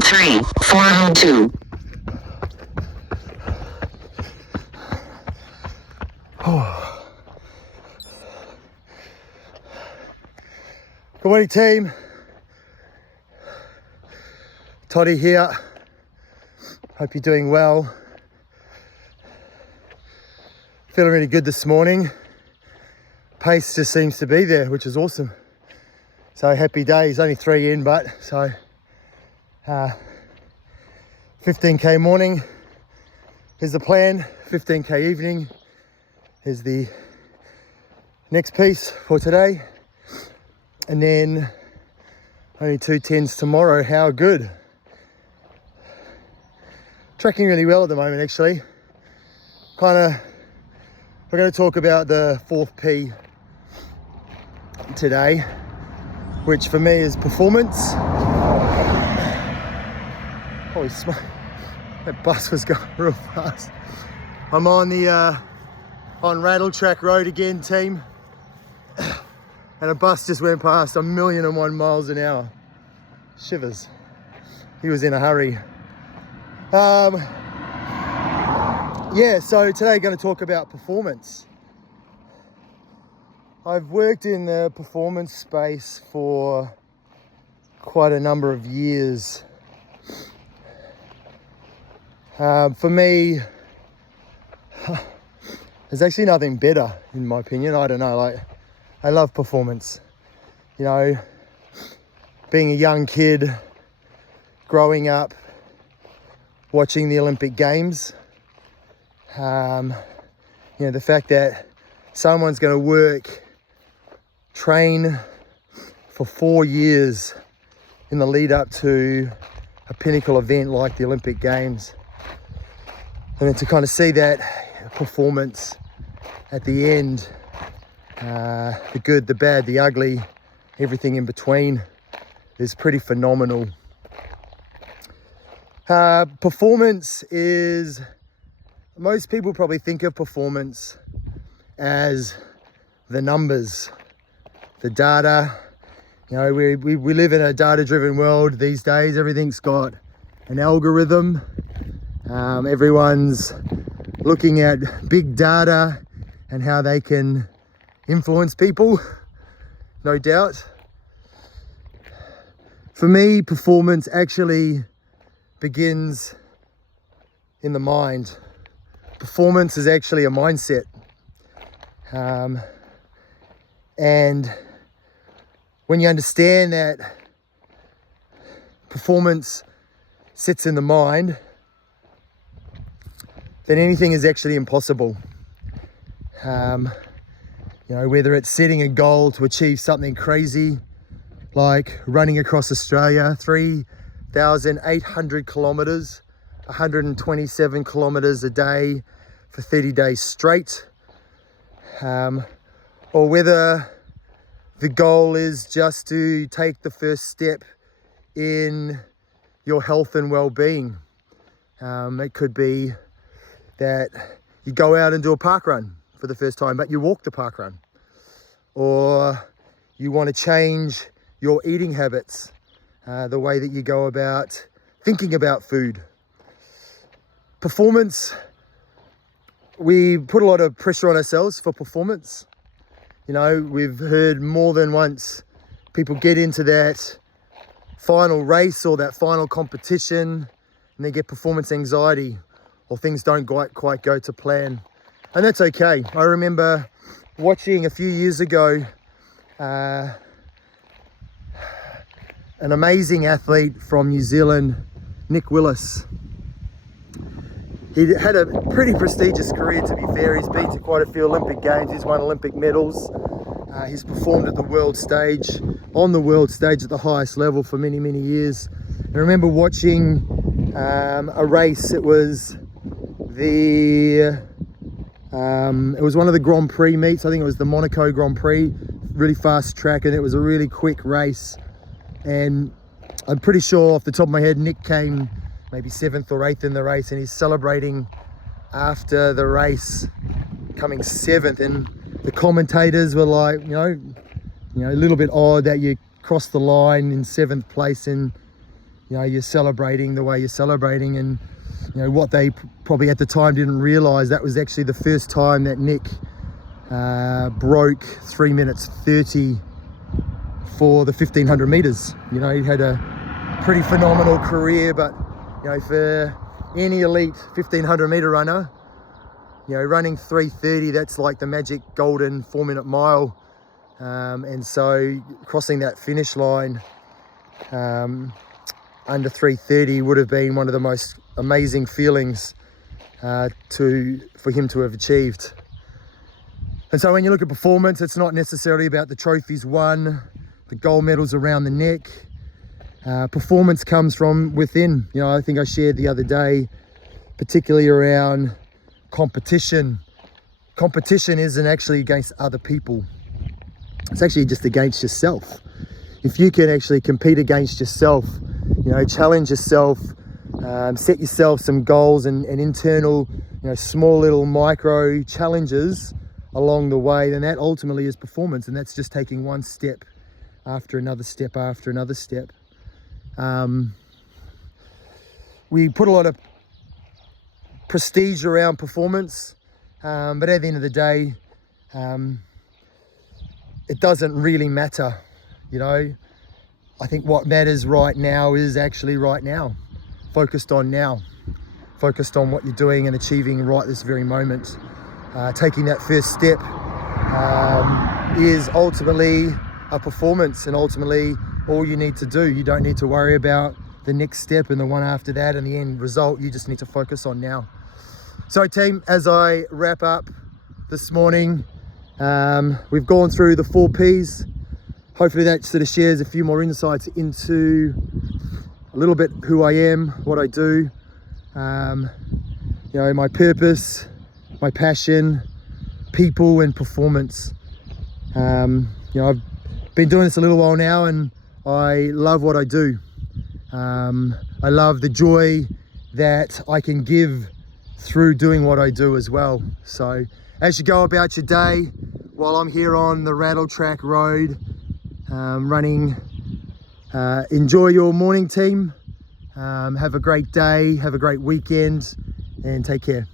13402. Good morning, team. Toddy here. Hope you're doing well. Feeling really good this morning. Pace just seems to be there, which is awesome. So happy days, only 3 in, but so 15k morning is the plan, 15k evening is the next piece for today. And then only 2 10s tomorrow. How good. Tracking really well at the moment, actually. We're going to talk about the 4th P today, which for me is performance. Holy smoke, that bus was going real fast. I'm on the on Rattletrack Road again, team, and a bus just went past 1,000,001 miles an hour. Shivers. He was in a hurry. Yeah, so today I'm going to talk about performance. I've worked in the performance space for quite a number of years. For me, there's actually nothing better, in my opinion. I don't know, I love performance. You know, being a young kid, growing up, watching the Olympic Games, you know, the fact that someone's going to train for 4 years in the lead up to a pinnacle event like the Olympic Games, and then to kind of see that performance at the end, the good, the bad, the ugly, everything in between, is pretty phenomenal. Performance is, most people probably think of performance as the numbers, the data. You know, we live in a data-driven world these days. Everything's got an algorithm. Everyone's looking at big data and how they can influence people, no doubt. For me, performance actually begins in the mind. Performance is actually a mindset. And when you understand that performance sits in the mind, then anything is actually impossible. You know, whether it's setting a goal to achieve something crazy, like running across Australia, 3,800 kilometers, 127 kilometers a day for 30 days straight, or whether the goal is just to take the first step in your health and well-being. It could be that you go out and do a park run for the first time, but you walk the park run, or you want to change your eating habits, the way that you go about thinking about food. Performance, we put a lot of pressure on ourselves for performance. You know, we've heard more than once people get into that final race or that final competition and they get performance anxiety, or things don't quite go to plan. And that's okay. I remember watching a few years ago an amazing athlete from New Zealand, Nick Willis. He had a pretty prestigious career, to be fair. He's been to quite a few Olympic Games. He's won Olympic medals. He's performed at the world stage, on the world stage at the highest level for many, many years. I remember watching a race. It was one of the Grand Prix meets. I think it was the Monaco Grand Prix, really fast track, and it was a really quick race. And I'm pretty sure off the top of my head, Nick came maybe 7th or 8th in the race, and he's celebrating after the race, coming 7th. And the commentators were like, you know, a little bit odd that you crossed the line in 7th place in, you know, you're celebrating the way you're celebrating. And you know what they probably at the time didn't realize, that was actually the first time that Nick broke 3 minutes 30 for the 1500 meters. You know, he had a pretty phenomenal career, but you know, for any elite 1500 meter runner, you know, running 3:30, that's like the magic golden 4-minute mile. And so crossing that finish line under 3:30 would have been one of the most amazing feelings for him to have achieved. And so when you look at performance, it's not necessarily about the trophies won, the gold medals around the neck. Performance comes from within. You know, I think I shared the other day, particularly around competition. Competition isn't actually against other people. It's actually just against yourself. If you can actually compete against yourself, you know, challenge yourself, set yourself some goals and internal, you know, small little micro challenges along the way, then that ultimately is performance. And that's just taking one step after another step after another step. We put a lot of prestige around performance, but at the end of the day, it doesn't really matter. You know, I think what matters right now is actually right now, focused on what you're doing and achieving right this very moment. Taking that first step is ultimately a performance, and ultimately all you need to do. You don't need to worry about the next step and the one after that and the end result. You just need to focus on now. So team, as I wrap up this morning, we've gone through the 4 Ps. Hopefully that sort of shares a few more insights into a little bit who I am, what I do, you know, my purpose, my passion, people and performance. You know, I've been doing this a little while now and I love what I do. I love the joy that I can give through doing what I do as well. So as you go about your day, while I'm here on the Rattletrack Road running, enjoy your morning, team. Have a great day, have a great weekend, and take care.